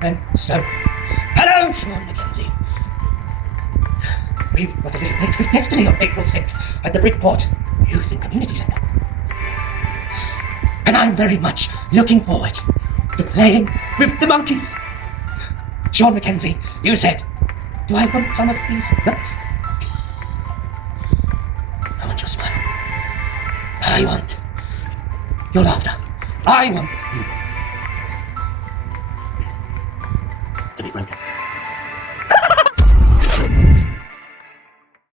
and Stone. Hello, Sean Mackenzie. We've got a little date with Destiny on April 6th at the Bridport Youth and Community Centre. And I'm very much looking forward to playing with the monkeys. Sean Mackenzie, you said, do I want some of these nuts? I want your smile. I want your laughter. I want you to be broken.